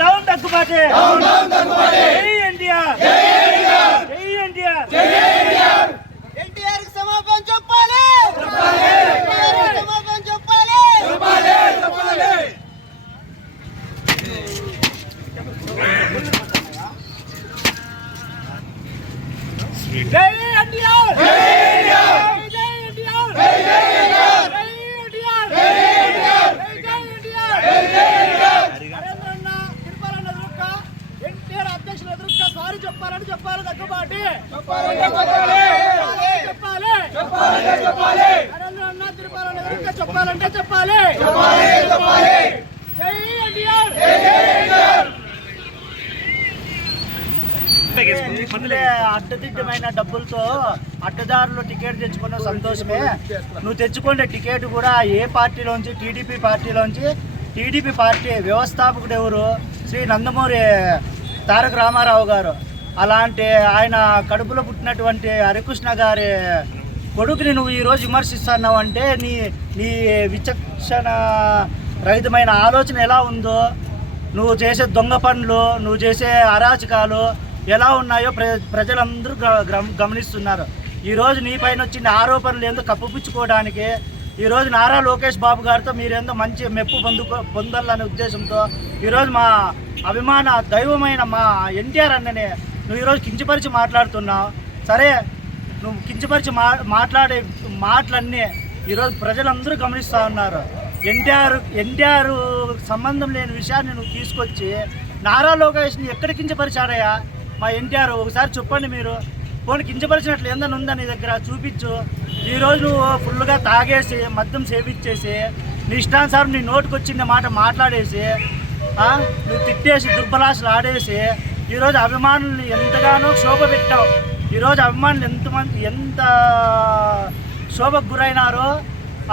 Down down Daggubati జై ఎన్టీఆర్ జై ఎన్టీఆర్ ఎన్టీఆర్కి సమాపం చెప్పాలి. ఎన్టీఆర్కి సమాపం చెప్పాలి. జై ఎన్టీఆర్ జై ఎన్టీఆర్ జై ఎన్టీఆర్ జై ఎన్టీఆర్ జై ఎన్టీఆర్ నరేంద్ర అన్న, తిరుపాలన్న ఎదురుక్క, ఎన్టీఆర్ అధ్యక్షుల ఎదురుక్క సారీ చెప్పాలని చెప్పాలి దగ్గుబాటి చెప్పాలి నరేంద్ర అన్న తిరుపాలన్న ఎదురుక్క చెప్పాలంటే చెప్పాలి జై ఎన్టీఆర్ ముందులే అడ్డదిడ్డమైన డబ్బులతో అడ్డదారులు టికెట్ తెచ్చుకున్న సంతోషమే. నువ్వు తెచ్చుకునే టికెట్ కూడా ఏ పార్టీలోంచి? టీడీపీ పార్టీలోంచి? టీడీపీ పార్టీ వ్యవస్థాపకుడు ఎవరు? శ్రీ నందమూరి తారక రామారావు గారు. అలాంటి ఆయన కడుపులో పుట్టినటువంటి హరికృష్ణ గారి కొడుకుని నువ్వు ఈరోజు విమర్శిస్తున్నావు అంటే నీ నీ విచక్షణ రహితమైన ఆలోచన ఎలా ఉందో? నువ్వు చేసే దొంగ పనులు నువ్వు చేసే అరాచకాలు ఎలా ఉన్నాయో ప్రజలందరూ గ- గమ- గమనిస్తున్నారు. ఈరోజు నీ పైన వచ్చిన ఆరోపణలు ఏందో కప్పుపుచ్చుకోవడానికి ఈరోజు నారా లోకేష్ బాబు గారితో మీరేందో మంచి మెప్పు పొందుకో పొందాలనే ఉద్దేశంతో ఈరోజు మా అభిమాన దైవమైన మా ఎన్టీఆర్ అన్ననే నువ్వు ఈరోజు కించపరిచి మాట్లాడుతున్నావు. సరే నువ్వు కించపరిచి మా మాట్లాడే మాటలన్నీ ఈరోజు ప్రజలందరూ గమనిస్తూ ఉన్నారు. ఎన్టీఆర్ ఎన్టీఆర్ సంబంధం లేని విషయాన్ని నువ్వు తీసుకొచ్చి నారా లోకేష్ని ఎక్కడ కించపరిచాడయ్యా? మా ఎన్టీఆర్ ఒకసారి చెప్పండి మీరు. పోనీ కించపరిచినట్లు ఏందని ఉందా నీ దగ్గర? చూపించు. ఈరోజు నువ్వు ఫుల్గా తాగేసి మద్యం సేవించేసి నీ ఇష్టానుసారం నీ నోటికి వచ్చిన మాట మాట్లాడేసి నువ్వు తిట్టేసి దుర్బలాసలు ఆడేసి ఈరోజు అభిమానుల్ని ఎంతగానో శోభ పెట్టావు. ఈరోజు అభిమానులు ఎంతమంది ఎంత శోభకు గురైనారో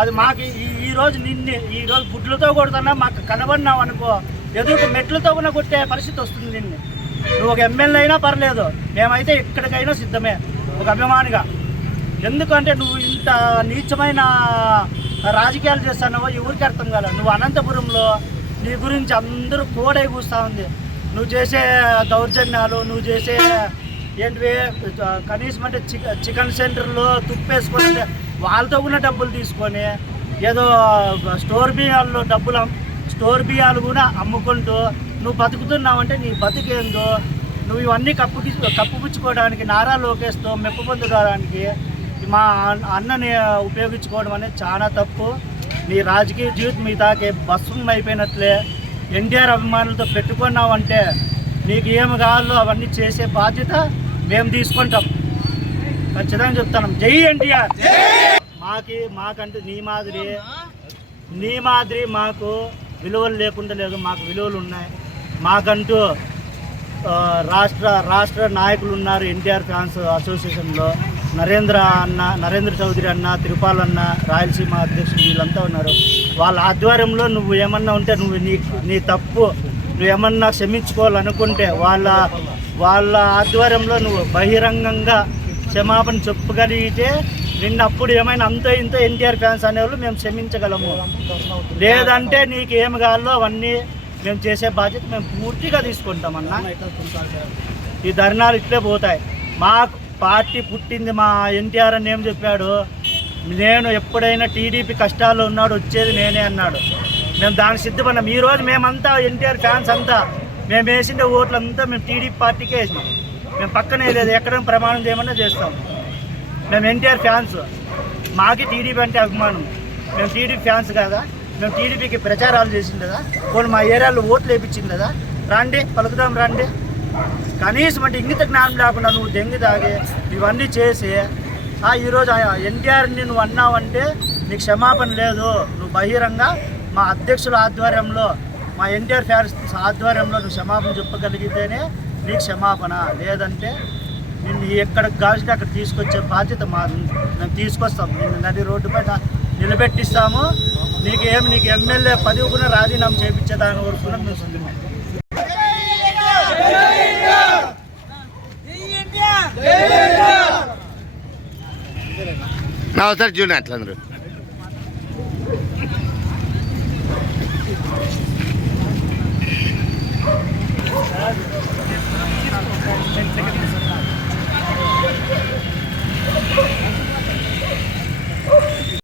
అది మాకు ఈ ఈరోజు నిన్ను ఈరోజు గుడ్లతో కొడుతున్నా మాకు కనబడినావు అనుకో ఎదురు మెట్లతో కూడా కొట్టే పరిస్థితి వస్తుంది నిన్ను. నువ్వు ఒక ఎమ్మెల్యే అయినా పర్లేదు. మేమైతే ఎక్కడికైనా సిద్ధమే. ఒక అభిమానిగా. ఎందుకంటే నువ్వు ఇంత నీచమైన రాజకీయాలు చేస్తున్నావో ఎవరికి అర్థం కాల. నువ్వు అనంతపురంలో నీ గురించి అందరూ కోడై కూస్తూ ఉంది. నువ్వు చేసే దౌర్జన్యాలు నువ్వు చేసే ఏంటివి కనీసం అంటే చికెన్ చికెన్ సెంటర్లో తుప్పేసుకొని వాళ్ళతో కూడా డబ్బులు తీసుకొని ఏదో స్టోర్ బియ్యాల్లో డబ్బులు స్టోర్ బియ్యాలు కూడా అమ్ముకుంటూ నువ్వు బతుకుతున్నావంటే నీ బతికేందో నువ్వు ఇవన్నీ కప్పుకి కప్పుపుచ్చుకోవడానికి నారా లోకేష్తో మెప్పు పొందుకోవడానికి మా అన్న- అన్నని ఉపయోగించుకోవడం అనేది చాలా తప్పు. నీ రాజకీయ జీవితం మీ భస్మం అయిపోయినట్లే. ఎన్టీఆర్ అభిమానులతో పెట్టుకున్నావంటే నీకు ఏమి కావాలో అవన్నీ చేసే బాధ్యత మేము తీసుకుంటాం. ఖచ్చితంగా చెప్తాను. జై ఎన్టీఆర్! మాకి మాకంటే నీ మాదిరి నీ మాదిరి మాకు విలువలు లేకుండా లేదు మాకు విలువలు ఉన్నాయి. మాకంటూ రాష్ట్ర రాష్ట్ర నాయకులు ఉన్నారు ఎన్టీఆర్ ఫ్యాన్స్ అసోసియేషన్లో. నరేంద్ర అన్న నరేంద్ర చౌదరి అన్న తిరుపాల్ అన్న రాయలసీమ అధ్యక్షులు వీళ్ళంతా ఉన్నారు. వాళ్ళ ఆధ్వర్యంలో నువ్వు ఏమన్నా ఉంటే నువ్వు నీ నీ తప్పు నువ్వు ఏమన్నా క్షమించుకోవాలనుకుంటే వాళ్ళ వాళ్ళ ఆధ్వర్యంలో నువ్వు బహిరంగంగా క్షమాపణ చెప్పగలిగితే నిన్న అప్పుడు ఏమైనా అంతో ఇంతో ఎన్టీఆర్ ఫ్యాన్స్ అనేవాళ్ళు మేము క్షమించగలము. లేదంటే నీకు ఏమి కావాలో అవన్నీ మేము చేసే బాధ్యత మేము పూర్తిగా తీసుకుంటామన్నా ఈ ధర్నాలు ఇట్లే పోతాయి. మా పార్టీ పుట్టింది మా ఎన్టీఆర్ అని ఏం చెప్పాడు? నేను ఎప్పుడైనా టీడీపీ కష్టాల్లో ఉన్నాడు వచ్చేది నేనే అన్నాడు. మేము దానికి సిద్ధపడినాం. ఈ రోజు మేమంతా ఎన్టీఆర్ ఫ్యాన్స్ అంతా. మేము వేసిన ఓట్లంతా మేము టీడీపీ పార్టీకే వేసినాం. మేము పక్కనే లేదు ఎక్కడైనా ప్రమాణం చేయమన్నా చేస్తాం. మేము ఎన్టీఆర్ ఫ్యాన్స్. మాకి టీడీపీ అంటే అభిమానం. మేము టీడీపీ ఫ్యాన్స్ కదా? మేము టీడీపీకి ప్రచారాలు చేసింది కదా కొన్ని మా ఏరియాలో ఓట్లు వేయించింది కదా రండి పలుకుదాం రండి. కనీసం అంటే ఇంగిత జ్ఞానం లేకుండా నువ్వు దెంగి తాగి ఇవన్నీ చేసి ఈరోజు ఎన్టీఆర్ని నువ్వు అన్నావంటే నీకు క్షమాపణ లేదు. నువ్వు బహిరంగ మా అధ్యక్షుల ఆధ్వర్యంలో మా ఎన్టీఆర్ ఫ్యాన్స్ ఆధ్వర్యంలో నువ్వు క్షమాపణ చెప్పగలిగితేనే నీకు క్షమాపణ. లేదంటే నిన్ను ఎక్కడికి కావాల్సి అక్కడ తీసుకొచ్చే బాధ్యత మా మేము తీసుకొస్తాం. నిన్ను నది రోడ్డు పైన నిలబెట్టిస్తాము. నీకు ఏమి నీకు ఎమ్మెల్యే పదవి కూడా రాజీనామా చేయించేదాని వరకు మేము సిద్ధమే నా ఒకసారి చూడండి అట్లా అందరూ.